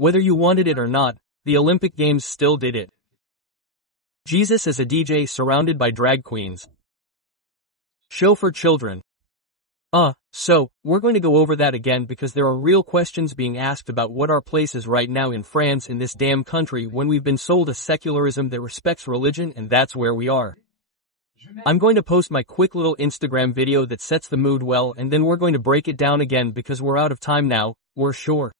Whether you wanted it or not, the Olympic Games still did it. Jesus as a DJ surrounded by drag queens. Show for children. So, we're going to go over that again because there are real questions being asked about what our place is right now in France in this damn country when we've been sold a secularism that respects religion and that's where we are. I'm going to post my quick little Instagram video that sets the mood well and then we're going to break it down again because we're out of time now, we're sure.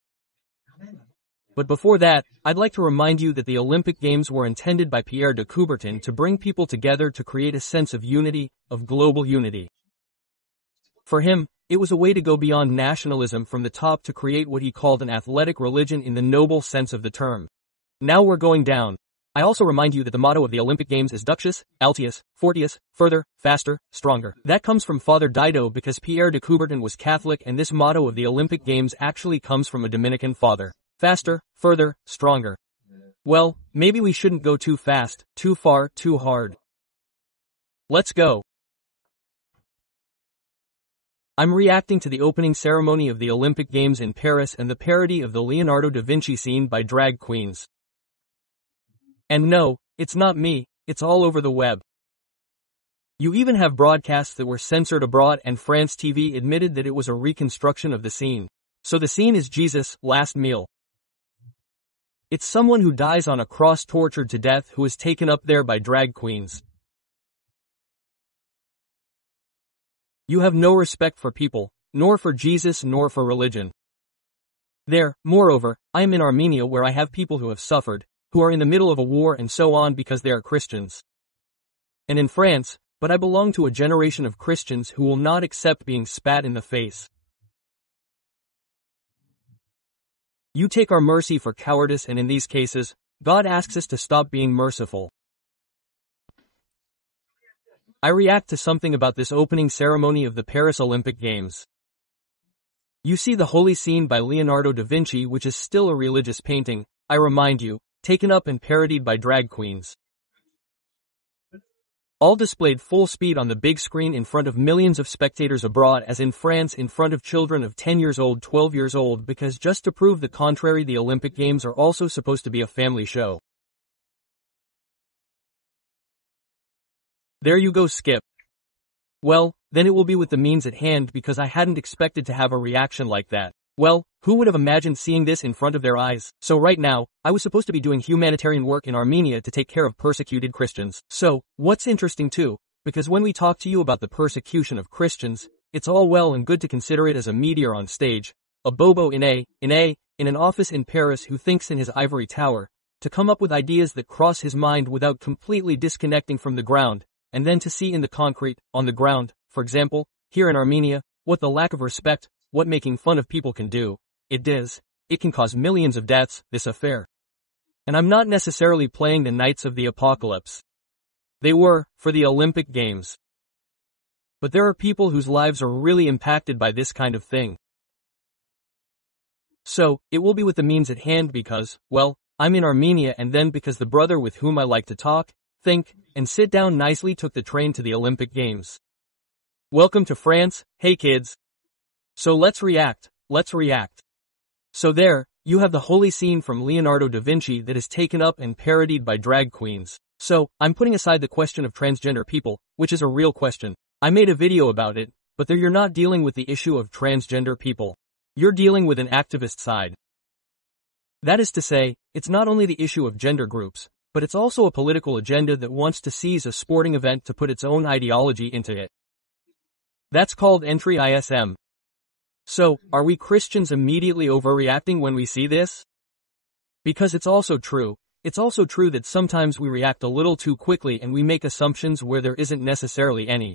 But before that, I'd like to remind you that the Olympic Games were intended by Pierre de Coubertin to bring people together to create a sense of unity, of global unity. For him, it was a way to go beyond nationalism from the top to create what he called an athletic religion in the noble sense of the term. Now we're going down. I also remind you that the motto of the Olympic Games is Ductius, Altius, Fortius, further, faster, stronger. That comes from Father Dido because Pierre de Coubertin was Catholic and this motto of the Olympic Games actually comes from a Dominican father. Faster, further, stronger. Well, maybe we shouldn't go too fast, too far, too hard. Let's go. I'm reacting to the opening ceremony of the Olympic Games in Paris and the parody of the Leonardo da Vinci scene by drag queens. And no, it's not me, it's all over the web. You even have broadcasts that were censored abroad and France TV admitted that it was a reconstruction of the scene. So the scene is Jesus' last meal. It's someone who dies on a cross tortured to death who is taken up there by drag queens. You have no respect for people, nor for Jesus nor for religion. There, moreover, I am in Armenia where I have people who have suffered, who are in the middle of a war and so on because they are Christians. And in France, but I belong to a generation of Christians who will not accept being spat in the face. You take our mercy for cowardice and in these cases, God asks us to stop being merciful. I react to something about this opening ceremony of the Paris Olympic Games. You see the Holy Scene by Leonardo da Vinci, which is still a religious painting, I remind you, taken up and parodied by drag queens. All displayed full speed on the big screen in front of millions of spectators abroad as in France in front of children of 10 years old, 12 years old because just to prove the contrary the Olympic Games are also supposed to be a family show. There you go, Skip. Well, then it will be with the means at hand because I hadn't expected to have a reaction like that. Well, who would have imagined seeing this in front of their eyes? So right now, I was supposed to be doing humanitarian work in Armenia to take care of persecuted Christians. So, what's interesting too, because when we talk to you about the persecution of Christians, it's all well and good to consider it as a meteor on stage, a bobo in an office in Paris who thinks in his ivory tower, to come up with ideas that cross his mind without completely disconnecting from the ground, and then to see in the concrete, on the ground, for example, here in Armenia, what the lack of respect, what making fun of people can do. It can cause millions of deaths, this affair. And I'm not necessarily playing the Knights of the Apocalypse. They were, for the Olympic Games. But there are people whose lives are really impacted by this kind of thing. So, it will be with the means at hand because, well, I'm in Armenia and then because the brother with whom I like to talk, think, and sit down nicely took the train to the Olympic Games. Welcome to France, hey kids. So let's react. So there, you have the Holy Scene from Leonardo da Vinci that is taken up and parodied by drag queens. So, I'm putting aside the question of transgender people, which is a real question. I made a video about it, but there you're not dealing with the issue of transgender people. You're dealing with an activist side. That is to say, it's not only the issue of gender groups, but it's also a political agenda that wants to seize a sporting event to put its own ideology into it. That's called entry ISM. So, are we Christians immediately overreacting when we see this? Because it's also true that sometimes we react a little too quickly and we make assumptions where there isn't necessarily any.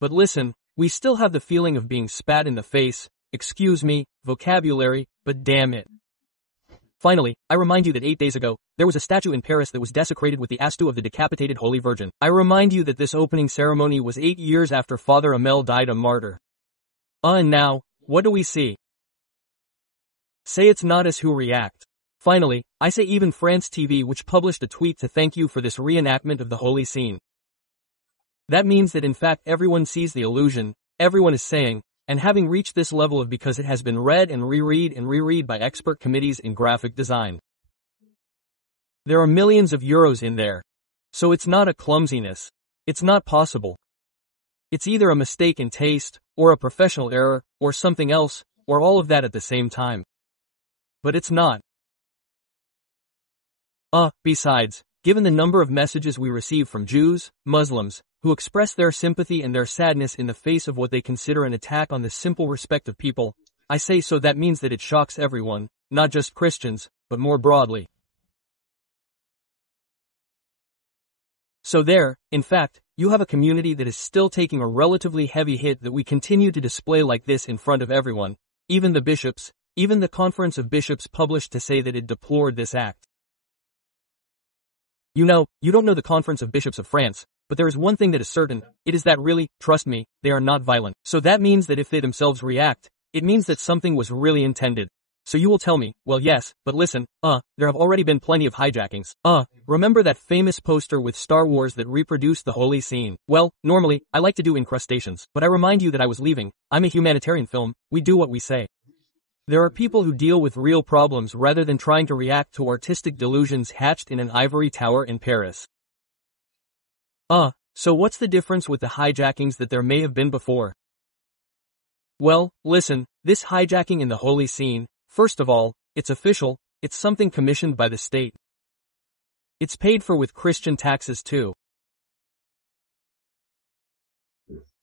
But listen, we still have the feeling of being spat in the face, excuse me, vocabulary, but damn it. Finally, I remind you that 8 days ago, there was a statue in Paris that was desecrated with the astu of the decapitated Holy Virgin. I remind you that this opening ceremony was 8 years after Father Amel died a martyr. And now, what do we see? Say it's not us who react. Finally, I say even France TV which published a tweet to thank you for this reenactment of the Holy Scene. That means that in fact everyone sees the illusion, everyone is saying, and having reached this level of because it has been read and reread by expert committees in graphic design. There are millions of euros in there. So it's not a clumsiness. It's not possible. It's either a mistake in taste, or a professional error, or something else, or all of that at the same time. But it's not. Besides, given the number of messages we receive from Jews, Muslims, who express their sympathy and their sadness in the face of what they consider an attack on the simple respect of people, I say so that means that it shocks everyone, not just Christians, but more broadly. So there, in fact, you have a community that is still taking a relatively heavy hit that we continue to display like this in front of everyone, even the bishops, even the Conference of Bishops published to say that it deplored this act. You don't know the Conference of Bishops of France, but there is one thing that is certain, it is that really, trust me, they are not violent. So that means that if they themselves react, it means that something was really intended. So you will tell me, well yes, but listen, there have already been plenty of hijackings. Remember that famous poster with Star Wars that reproduced the holy scene? Well, normally, I like to do incrustations, but I remind you that I was leaving. I'm a humanitarian film, we do what we say. There are people who deal with real problems rather than trying to react to artistic delusions hatched in an ivory tower in Paris. So what's the difference with the hijackings that there may have been before? Well, listen, this hijacking in the holy scene, first of all, it's official, it's something commissioned by the state. It's paid for with Christian taxes too.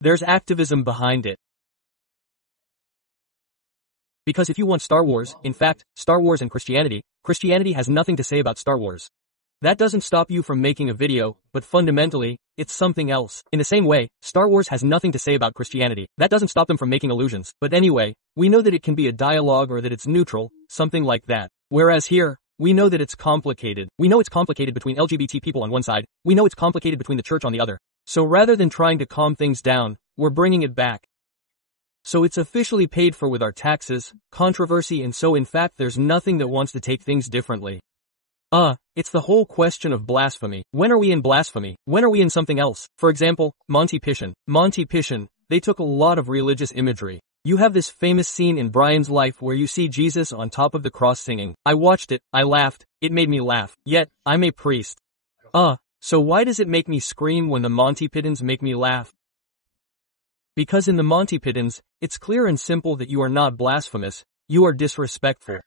There's activism behind it. Because if you want Star Wars, in fact, Star Wars and Christianity has nothing to say about Star Wars. That doesn't stop you from making a video, but fundamentally, it's something else. In the same way, Star Wars has nothing to say about Christianity. That doesn't stop them from making illusions. But anyway, we know that it can be a dialogue or that it's neutral, something like that. Whereas here, we know that it's complicated. We know it's complicated between LGBT people on one side, we know it's complicated between the church on the other. So rather than trying to calm things down, we're bringing it back. So it's officially paid for with our taxes, controversy, and so in fact there's nothing that wants to take things differently. It's the whole question of blasphemy. When are we in blasphemy? When are we in something else? For example, Monty Python, they took a lot of religious imagery. You have this famous scene in Brian's life where you see Jesus on top of the cross singing. I watched it, I laughed, it made me laugh. Yet, I'm a priest. So why does it make me scream when the Monty Pythons make me laugh? Because in the Monty Pythons, it's clear and simple that you are not blasphemous, you are disrespectful.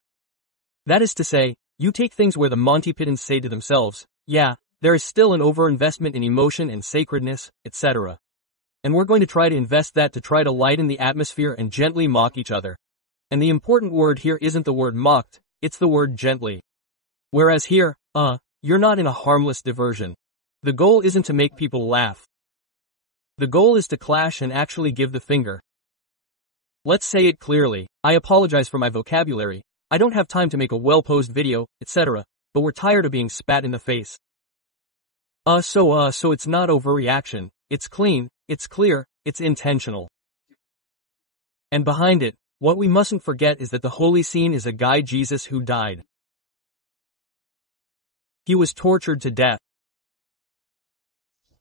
That is to say, you take things where the Monty Pythons say to themselves, yeah, there is still an overinvestment in emotion and sacredness, etc. And we're going to try to invest that to try to lighten the atmosphere and gently mock each other. And the important word here isn't the word mocked, it's the word gently. Whereas here, you're not in a harmless diversion. The goal isn't to make people laugh. The goal is to clash and actually give the finger. Let's say it clearly, I apologize for my vocabulary, I don't have time to make a well-posed video, etc., but we're tired of being spat in the face. So it's not overreaction, it's clean, it's clear, it's intentional. And behind it, what we mustn't forget is that the holy scene is a guy Jesus who died. He was tortured to death.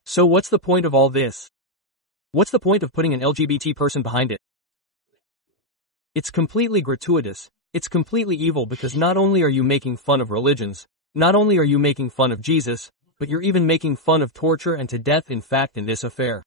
So what's the point of all this? What's the point of putting an LGBT person behind it? It's completely gratuitous. It's completely evil because not only are you making fun of religions, not only are you making fun of Jesus, but you're even making fun of torture and to death in fact in this affair.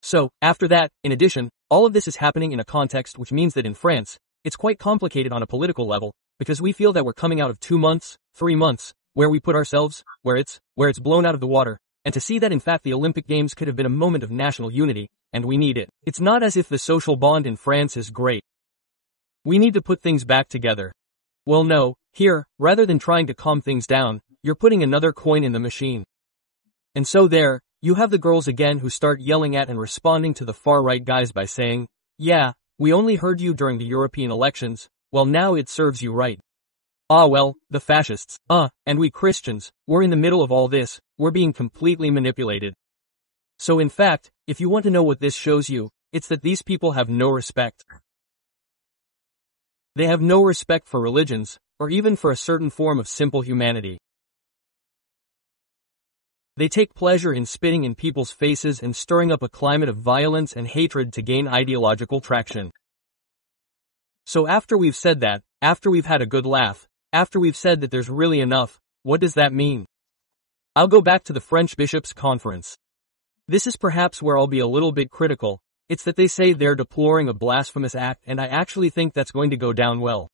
So, after that, in addition, all of this is happening in a context which means that in France, it's quite complicated on a political level, because we feel that we're coming out of 2 months, 3 months, where we put ourselves, where it's blown out of the water, and to see that in fact the Olympic Games could have been a moment of national unity, and we need it. It's not as if the social bond in France is great. We need to put things back together. Well no, here, rather than trying to calm things down, you're putting another coin in the machine. And so there, you have the girls again who start yelling at and responding to the far-right guys by saying, yeah, we only heard you during the European elections, well now it serves you right. Well, the fascists, and we Christians, we're in the middle of all this, we're being completely manipulated. So in fact, if you want to know what this shows you, it's that these people have no respect. They have no respect for religions, or even for a certain form of simple humanity. They take pleasure in spitting in people's faces and stirring up a climate of violence and hatred to gain ideological traction. So after we've said that, after we've had a good laugh, after we've said that there's really enough, what does that mean? I'll go back to the French bishops' conference. This is perhaps where I'll be a little bit critical. It's that they say they're deploring a blasphemous act, and I actually think that's going to go down well.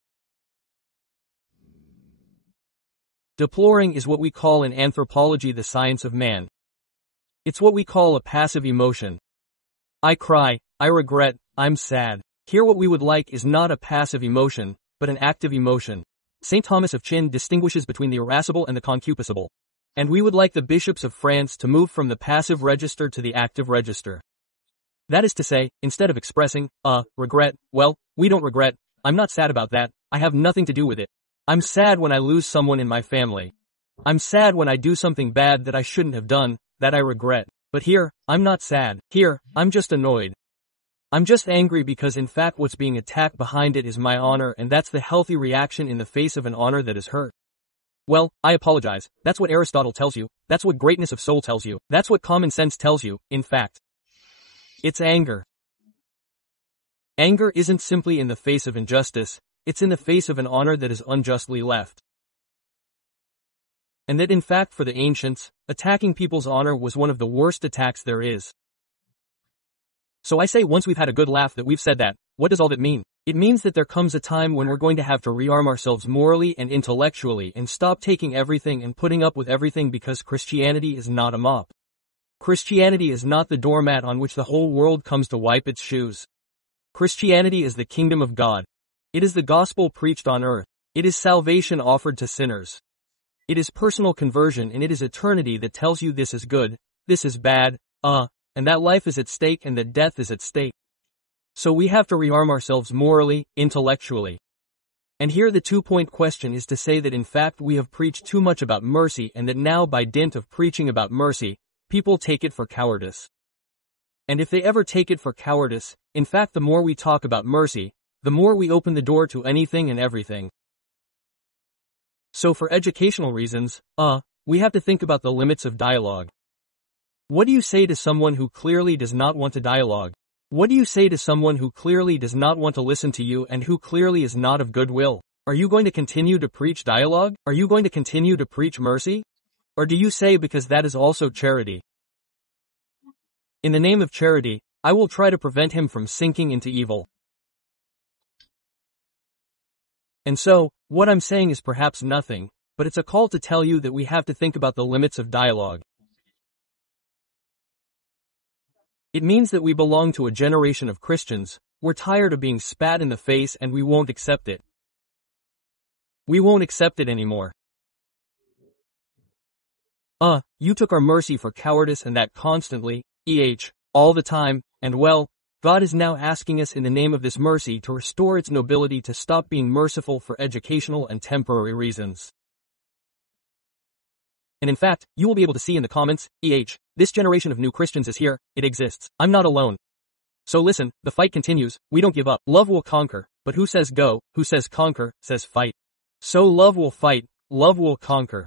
Deploring is what we call in anthropology the science of man. It's what we call a passive emotion. I cry, I regret, I'm sad. Here what we would like is not a passive emotion, but an active emotion. St. Thomas of Chin distinguishes between the irascible and the concupiscible. And we would like the bishops of France to move from the passive register to the active register. That is to say, instead of expressing, regret, well, we don't regret, I'm not sad about that, I have nothing to do with it. I'm sad when I lose someone in my family. I'm sad when I do something bad that I shouldn't have done, that I regret. But here, I'm not sad. Here, I'm just annoyed. I'm just angry because in fact what's being attacked behind it is my honor, and that's the healthy reaction in the face of an honor that is hurt. Well, I apologize. That's what Aristotle tells you. That's what greatness of soul tells you. That's what common sense tells you, in fact. It's anger. Anger isn't simply in the face of injustice. It's in the face of an honor that is unjustly left. And that in fact for the ancients, attacking people's honor was one of the worst attacks there is. So I say once we've had a good laugh that we've said that, what does all that mean? It means that there comes a time when we're going to have to rearm ourselves morally and intellectually and stop taking everything and putting up with everything, because Christianity is not a mop. Christianity is not the doormat on which the whole world comes to wipe its shoes. Christianity is the kingdom of God. It is the gospel preached on earth. It is salvation offered to sinners. It is personal conversion, and it is eternity that tells you this is good, this is bad, and that life is at stake and that death is at stake. So we have to rearm ourselves morally, intellectually. And here the two-point question is to say that in fact we have preached too much about mercy, and that now by dint of preaching about mercy, people take it for cowardice. And if they ever take it for cowardice, in fact the more we talk about mercy, the more we open the door to anything and everything. So for educational reasons, we have to think about the limits of dialogue. What do you say to someone who clearly does not want to dialogue? What do you say to someone who clearly does not want to listen to you and who clearly is not of good will? Are you going to continue to preach dialogue? Are you going to continue to preach mercy? Or do you say, because that is also charity? In the name of charity, I will try to prevent him from sinking into evil. And so, what I'm saying is perhaps nothing, but it's a call to tell you that we have to think about the limits of dialogue. It means that we belong to a generation of Christians. We're tired of being spat in the face and we won't accept it. We won't accept it anymore. You took our mercy for cowardice, and that constantly, all the time, and well, God is now asking us in the name of this mercy to restore its nobility, to stop being merciful for educational and temporary reasons. And in fact, you will be able to see in the comments, this generation of new Christians is here, it exists, I'm not alone. So listen, the fight continues, we don't give up, love will conquer, but who says go, who says conquer, says fight. So love will fight, love will conquer.